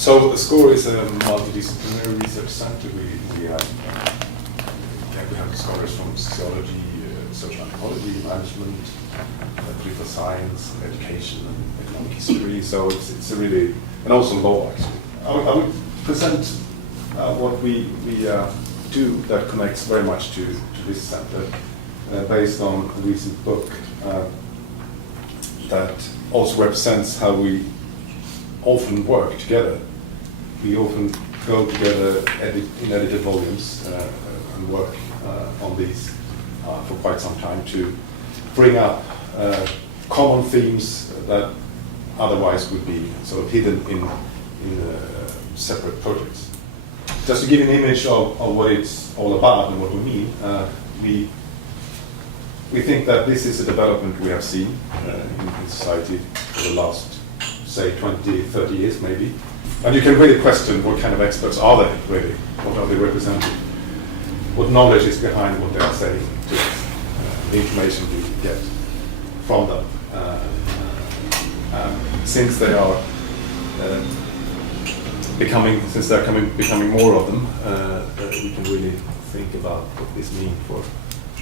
So the SCORE is a multidisciplinary research center. We have scholars from sociology, social anthropology, management, political science, education, and economic history. So it's a really, and also law actually. I would present what we do that connects very much to this center, based on a recent book that also represents how we often work together. We often go together in edited volumes and work on these for quite some time to bring up common themes that otherwise would be sort of hidden in separate projects. Just to give you an image of what it's all about and what we mean, we think that this is a development we have seen in society for the last, say, 20, 30 years maybe. And you can really question what kind of experts are they really? What are they representing? What knowledge is behind what they are saying to us? The information we get from them. Since they are becoming more of them, we can really think about what this means for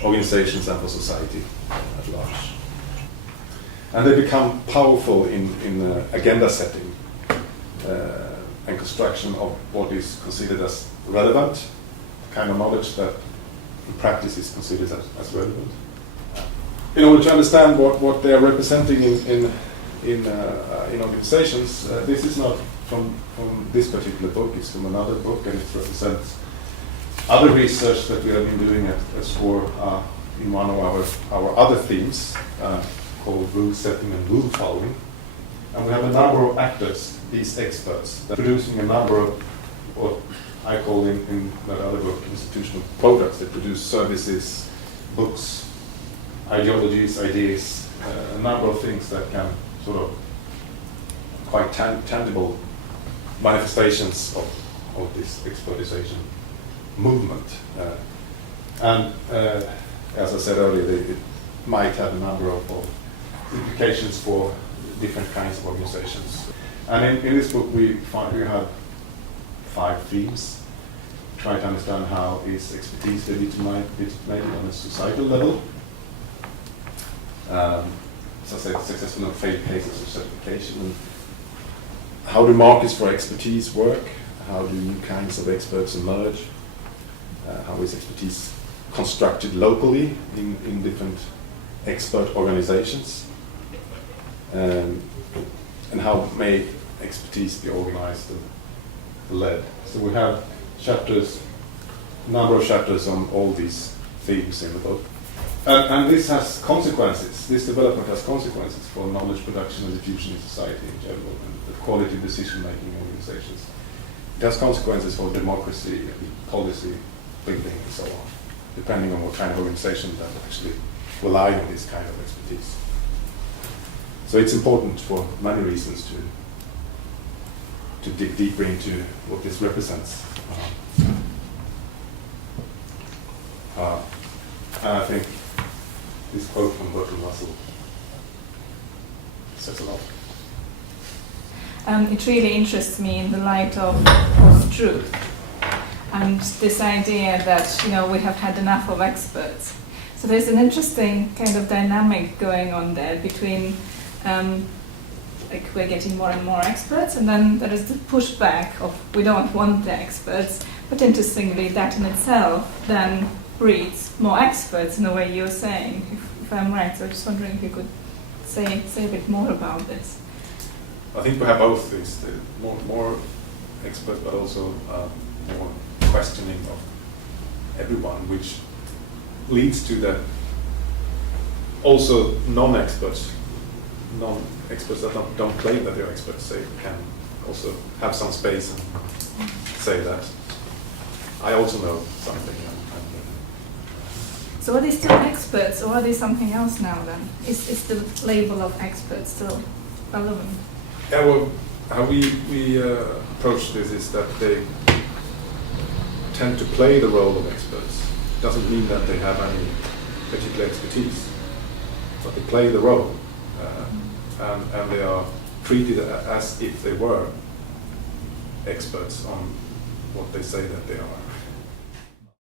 organizations and for society at large. And they become powerful in agenda setting and construction of what is considered as relevant, the kind of knowledge that in practice is considered as relevant. In order to understand what they are representing in organizations, this is not from this particular book, it's from another book, and it represents other research that we have been doing at SCORE in one of our other themes called rule setting and rule following. And we have a number of actors, these experts, that are producing a number of what I call in that other book institutional products. They produce services, books, ideologies, ideas, a number of things that can sort of quite tangible manifestations of this expertization movement. And as I said earlier, it might have a number of implications for different kinds of organizations. And in this book we have 5 themes. Try to understand how is expertise legitimated on a societal level. As I said, successful and failed cases of certification. And how do markets for expertise work? How do new kinds of experts emerge? How is expertise constructed locally in different expert organizations? And how may expertise be organized and led? So we have a number of chapters on all these themes in the book. And this has consequences. This development has consequences for knowledge production and diffusion in society in general, and the quality decision-making in organizations. It has consequences for democracy, policy, thinking, and so on, depending on what kind of organization that actually rely on this kind of expertise. So it's important for many reasons to dig deeper into what this represents. And I think this quote from Bertrand Russell says a lot. It really interests me in the light of truth and this idea that we have had enough of experts. So there's an interesting kind of dynamic going on there between we're getting more and more experts, and then there is the pushback of we don't want the experts, but interestingly that in itself then breeds more experts in the way you're saying, if I'm right. So I'm just wondering if you could say a bit more about this. I think we have both these, more experts, but also more questioning of everyone, which leads to that also non-experts that don't claim that they're experts, they can also have some space and say that I also know something. So are they still experts, or are they something else now then? Is the label of expert still relevant? Yeah, well, how we approach this is that they tend to play the role of experts. It doesn't mean that they have any particular expertise, but they play the role, and they are treated as if they were experts on what they say that they are.